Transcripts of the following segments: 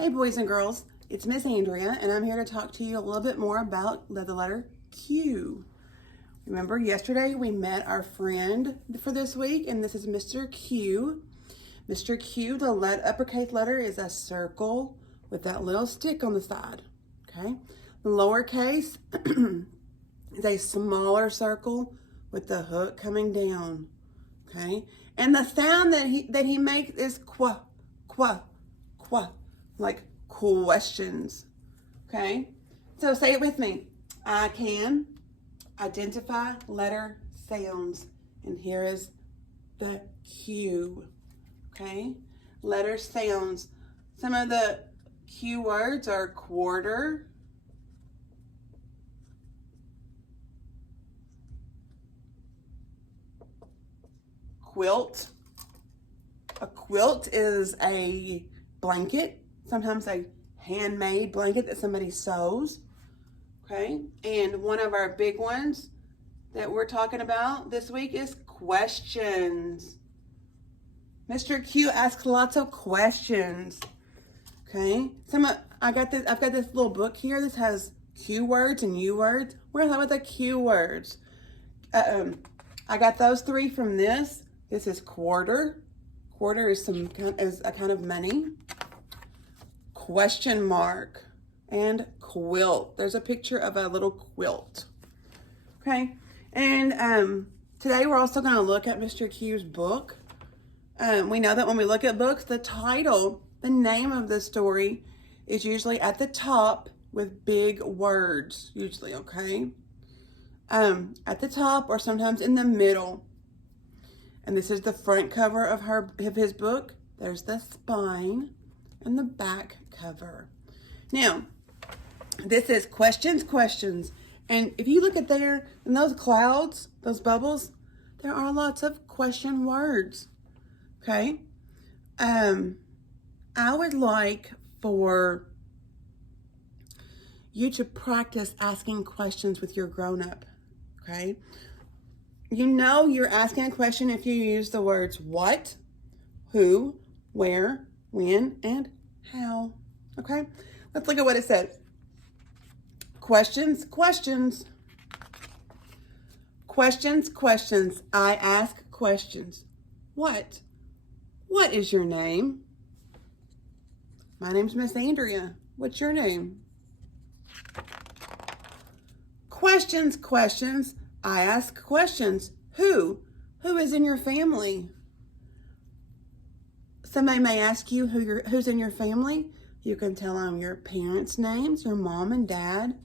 Hey boys and girls, it's Miss Andrea and I'm here to talk to you a little bit more about the letter Q. Remember yesterday we met our friend for this week and this is Mr. Q. Mr. Q, the uppercase letter is a circle with that little stick on the side, okay? The lowercase is a smaller circle with the hook coming down, okay? And the sound that he makes is qua, qua, qua, like questions, okay? So say it with me. I can identify letter sounds, and here is the Q, okay? Letter sounds. Some of the Q words are quarter, quilt. A quilt is a blanket, sometimes a handmade blanket that somebody sews, okay? And one of our big ones that we're talking about this week is questions. Mr. Q asks lots of questions, okay? I've got this little book here. This has Q words and U words. We're gonna talk about the Q words. I got those three from this. This is quarter. Quarter is a kind of money. Question mark and quilt. There's a picture of a little quilt. Okay, and today we're also going to look at Mr. Q's book. We know that when we look at books, the title, the name of the story is usually at the top with big words, usually, okay? At the top or sometimes in the middle. And this is the front cover of his book. There's the spine and the back cover. Now, this is questions. And if you look at there, in those clouds, those bubbles, there are lots of question words, okay? I would like for you to practice asking questions with your grown-up, okay? You know you're asking a question if you use the words what, who, where, when, and how, okay? Let's look at what it says. Questions. I ask questions. What? What is your name? My name's Miss Andrea. What's your name? Questions. I ask questions. Who? Who is in your family? Somebody may ask you who's in your family. You can tell them your parents' names, your mom and dad,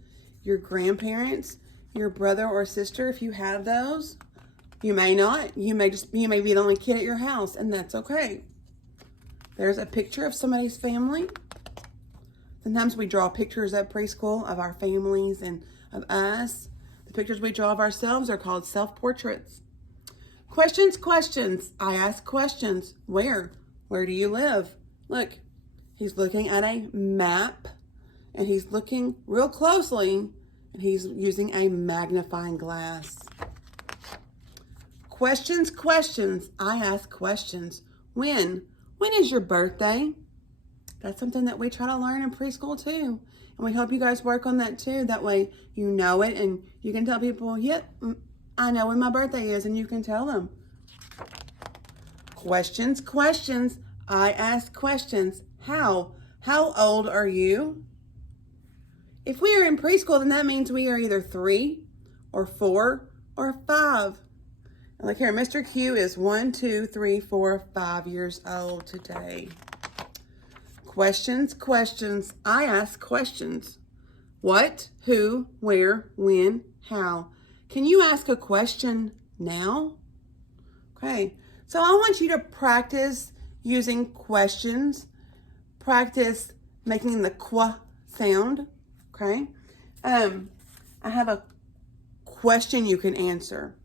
your grandparents, your brother or sister if you have those. You may not. You may be the only kid at your house, and that's okay. There's a picture of somebody's family. Sometimes we draw pictures at preschool of our families and of us. The pictures we draw of ourselves are called self-portraits. Questions. I ask questions. Where? Where do you live? Look, he's looking at a map and he's looking real closely and he's using a magnifying glass. Questions. I ask questions. When? When is your birthday? That's something that we try to learn in preschool too. And we hope you guys work on that too. That way you know it and you can tell people, yep, I know when my birthday is, and you can tell them. Questions. I ask questions. How? How old are you? If we are in preschool, then that means we are either 3 or 4 or 5. And look here, Mr. Q is 1, 2, 3, 4, 5 years old today. Questions. I ask questions. What, who, where, when, how. Can you ask a question now? Okay, so I want you to practice using questions. Practice making the qua sound, okay? I have a question you can answer,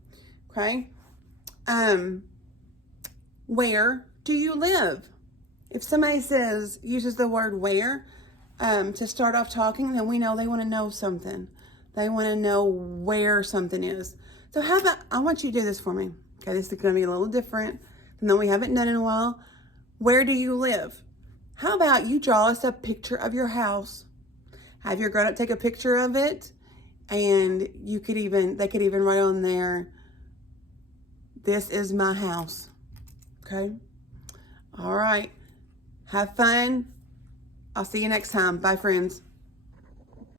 okay? Where do you live? If somebody uses the word where to start off talking, then we know they want to know something. They want to know where something is. So how about, I want you to do this for me. Okay, this is going to be a little different than we haven't done in a while. Where do you live? How about you draw us a picture of your house? Have your grown-up take a picture of it, and they could even write on there, "This is my house." Okay? All right. Have fun. I'll see you next time. Bye, friends.